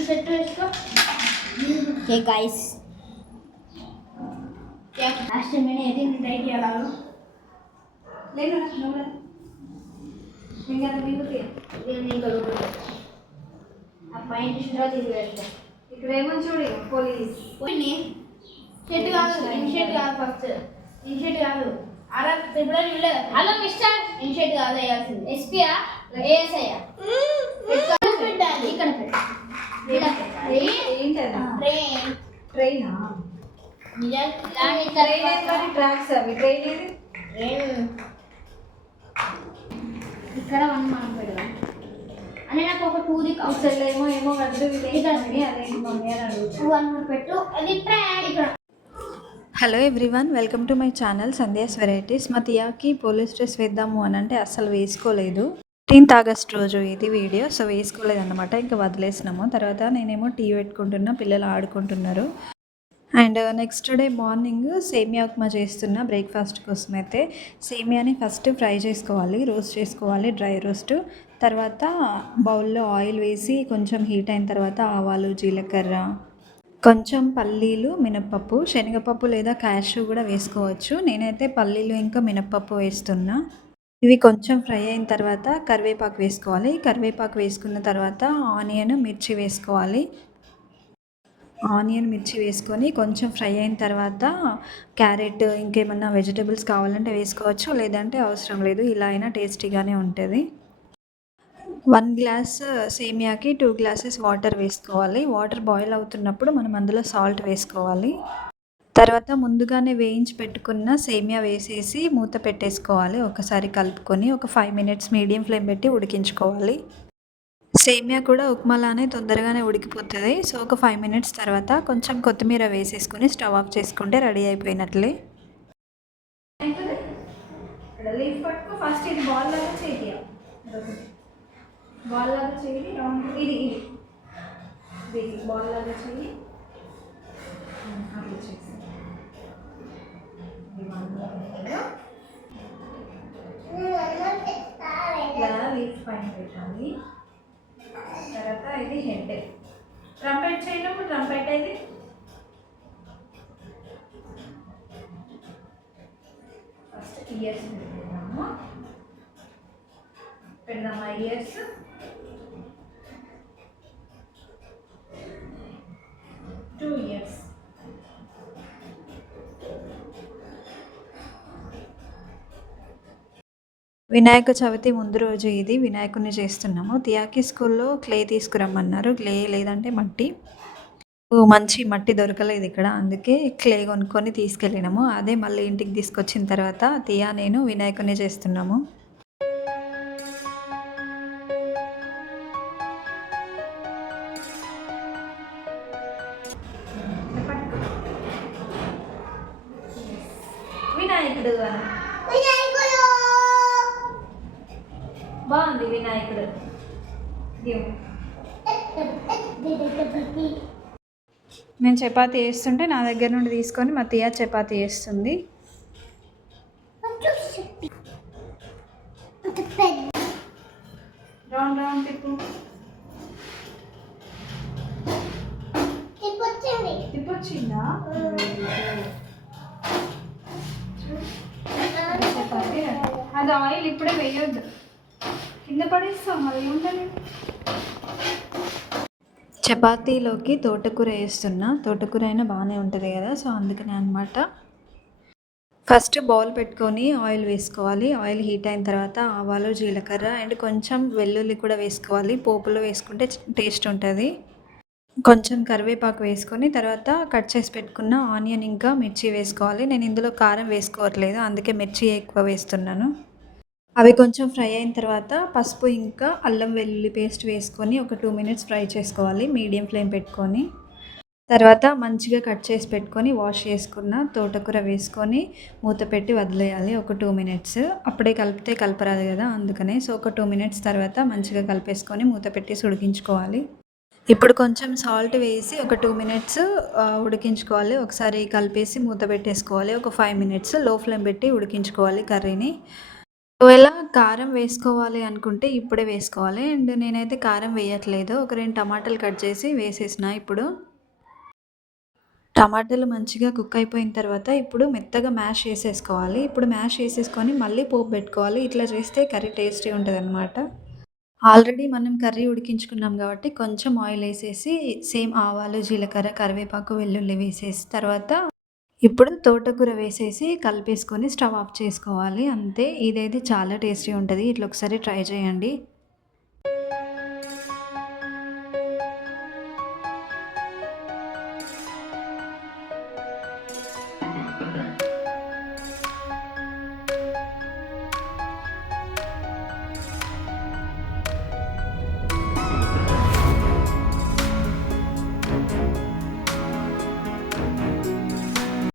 Set వేసుకో okay guys last time నేను ఏది ట్రై చేయాలి లేదు నువ్వు ఇంకా మీకు నేను ఇంకా ఆ పైన చూసినా తీసుకెళ్తా ఇక్కడ ఏమో చూడు పోలీస్ పోయి షర్ట్ కాదు ఇన్షర్ట్ కాదు ఫస్ట్ ఇన్షర్ట్ కాదు అలా ఇప్పుడు చూడలేదు హలో మిస్టర్ ఇన్షర్ట్ కాదు వేయాల్సింది ఎస్పీయా ఏఎస్ఐయా ట్రైన్? ట్రైనా ట్రైన్ ఏది మరి ట్రాక్స్ అవి? ట్రైన్ ఏది? ట్రైన్. ఇక్కడ వన్ మనం పెడదాం. అని నాకు ఒక టూ ది కావాలి అసలు ఏమో ఏమో వద్దు విలేజ్ అని అదేంటి మమ్మీ అని అడుగుతాను వన్ పెట్టు. అది ట్రాక్ ఇక్కడ. Hello everyone welcome to my channel Sandhya's varieties. మా తియాకి పోలీస్ డ్రెస్ వేద్దాము అని అంటే అస్సలు వేసుకోలేదు. ఫిఫ్టీన్త్ ఆగస్ట్ రోజు ఇది వీడియో. సో వేసుకోలేదు అనమాట ఇంకా వదిలేసినాము. తర్వాత నేనేమో టీ పెట్టుకుంటున్నా పిల్లలు ఆడుకుంటున్నారు. అండ్ నెక్స్ట్ డే మార్నింగ్ సేమియా ఉప్మా చేస్తున్న బ్రేక్ఫాస్ట్ కోసం అయితే సేమియాని ఫస్ట్ ఫ్రై చేసుకోవాలి రోస్ట్ చేసుకోవాలి డ్రై రోస్ట్. తర్వాత బౌల్లో ఆయిల్ వేసి కొంచెం హీట్ అయిన తర్వాత ఆవాలు జీలకర్ర కొంచెం పల్లీలు మినప్పప్పు శనగపప్పు లేదా క్యాషు కూడా వేసుకోవచ్చు. నేనైతే పల్లీలు ఇంకా మినప్పప్పు వేస్తున్నా. ఇవి కొంచెం ఫ్రై అయిన తర్వాత కరివేపాకు వేసుకోవాలి. కరివేపాకు వేసుకున్న తర్వాత ఆనియన్ మిర్చి వేసుకోవాలి. ఆనియన్ మిర్చి వేసుకొని కొంచెం ఫ్రై అయిన తర్వాత క్యారెట్ ఇంకేమన్నా వెజిటబుల్స్ కావాలంటే వేసుకోవచ్చు. లేదంటే అవసరం లేదు. ఇలా అయినా టేస్టీగానే ఉంటుంది. వన్ గ్లాస్ సేమియాకి టూ గ్లాసెస్ వాటర్ వేసుకోవాలి. వాటర్ బాయిల్ అవుతున్నప్పుడు మనం అందులో సాల్ట్ వేసుకోవాలి. తర్వాత ముందుగానే వేయించి పెట్టుకున్న సేమియా వేసేసి మూత పెట్టేసుకోవాలి. ఒకసారి కలుపుకొని ఒక ఫైవ్ మినిట్స్ మీడియం ఫ్లేమ్ పెట్టి ఉడికించుకోవాలి. సేమియా కూడా ఉప్మాలానే తొందరగానే ఉడికిపోతుంది. సో ఒక ఫైవ్ మినిట్స్ తర్వాత కొంచెం కొత్తిమీర వేసేసుకొని స్టవ్ ఆఫ్ చేసుకుంటే రెడీ అయిపోయినట్లే. ఫస్ట్ ఇది బాల్ లాగా చేయ. బాల్ లాగా చేయి. రౌండ్ ఇది. ఇది బాల్ లాగా చేయి. పైన తర్వాత ఇది హెడ్ ట్రంపెట్ చేయడం ట్రంపెట్ ఇది. ఫస్ట్ ఇయర్స్ పెడదాము పెడదామా ఇయర్స్ వినాయక చవితి ముందు రోజు ఇది వినాయకుడిని చేస్తున్నాము. తియాకి స్కూల్లో క్లే తీసుకురమ్మన్నారు. క్లే లేదంటే మట్టి. మంచి మట్టి దొరకలేదు ఇక్కడ. అందుకే క్లే కొనుక్కొని తీసుకెళ్ళినాము. అదే మళ్ళీ ఇంటికి తీసుకొచ్చిన తర్వాత తియా నేను వినాయకుడిని చేస్తున్నాము. వినాయకుడు బాగుంది వినాయకుడు. నేను చపాతీ వేస్తుంటే నా దగ్గర నుండి తీసుకొని మా తియా చపాతీ వేస్తుంది రౌండ్ రౌండ్ తిప్పు. తిప్పొచ్చిందా? చపాతీ అది ఆయిల్ ఇప్పుడే వేయొద్దు. కింద పడేస్తాం అది చపాతీలోకి తోటకూర వేస్తున్నా. తోటకూర అయినా బాగానే ఉంటుంది కదా సో అందుకనే అనమాట ఫస్ట్ బౌల్ పెట్టుకొని ఆయిల్ వేసుకోవాలి. ఆయిల్ హీట్ అయిన తర్వాత ఆవాలు జీలకర్ర అండ్ కొంచెం వెల్లుల్లి కూడా వేసుకోవాలి. పోపులో వేసుకుంటే టేస్ట్ ఉంటుంది. కొంచెం కరివేపాకు వేసుకొని తర్వాత కట్ చేసి పెట్టుకున్న ఆనియన్ ఇంకా మిర్చి వేసుకోవాలి. నేను ఇందులో కారం వేసుకోవట్లేదు అందుకే మిర్చి ఎక్కువ వేస్తున్నాను. అవి కొంచెం ఫ్రై అయిన తర్వాత పసుపు ఇంకా అల్లం వెల్లుల్లి పేస్ట్ వేసుకొని ఒక టూ మినిట్స్ ఫ్రై చేసుకోవాలి మీడియం ఫ్లేమ్ పెట్టుకొని. తర్వాత మంచిగా కట్ చేసి పెట్టుకొని వాష్ చేసుకున్న తోటకూర వేసుకొని మూత పెట్టి వదిలేయాలి ఒక టూ మినిట్స్. అప్పుడే కలిపితే కలపరాదు కదా అందుకనే. సో ఒక టూ మినిట్స్ తర్వాత మంచిగా కలిపేసుకొని మూత పెట్టి ఉడికించుకోవాలి ఇప్పుడు కొంచెం సాల్ట్ వేసి ఒక టూ మినిట్స్ ఉడికించుకోవాలి. ఒకసారి కలిపేసి మూత పెట్టేసుకోవాలి. ఒక ఫైవ్ మినిట్స్లో ఫ్లేమ్ పెట్టి ఉడికించుకోవాలి కర్రీని. ఒకవేళ కారం వేసుకోవాలి అనుకుంటే ఇప్పుడే వేసుకోవాలి. అండ్ నేనైతే కారం వేయట్లేదు. ఒక రెండు టమాటాలు కట్ చేసి వేసేసిన ఇప్పుడు. టమాటాలు మంచిగా కుక్ అయిపోయిన తర్వాత ఇప్పుడు మెత్తగా మ్యాష్ చేసేసుకోవాలి. ఇప్పుడు మ్యాష్ చేసేసుకొని మళ్ళీ పోపు పెట్టుకోవాలి. ఇట్లా చేస్తే కర్రీ టేస్టీ ఉంటుంది అనమాట ఆల్రెడీ మనం కర్రీ ఉడికించుకున్నాం కాబట్టి కొంచెం ఆయిల్ వేసేసి సేమ్ ఆవాలు జీలకర్ర కరివేపాకు వెల్లుల్లి వేసేసి తర్వాత ఇప్పుడు తోటకూర వేసేసి కలిపేసుకొని స్టవ్ ఆఫ్ చేసుకోవాలి. అంతే. ఇదైతే చాలా టేస్టీ ఉంటుంది. ఇట్లా ఒకసారి ట్రై చేయండి.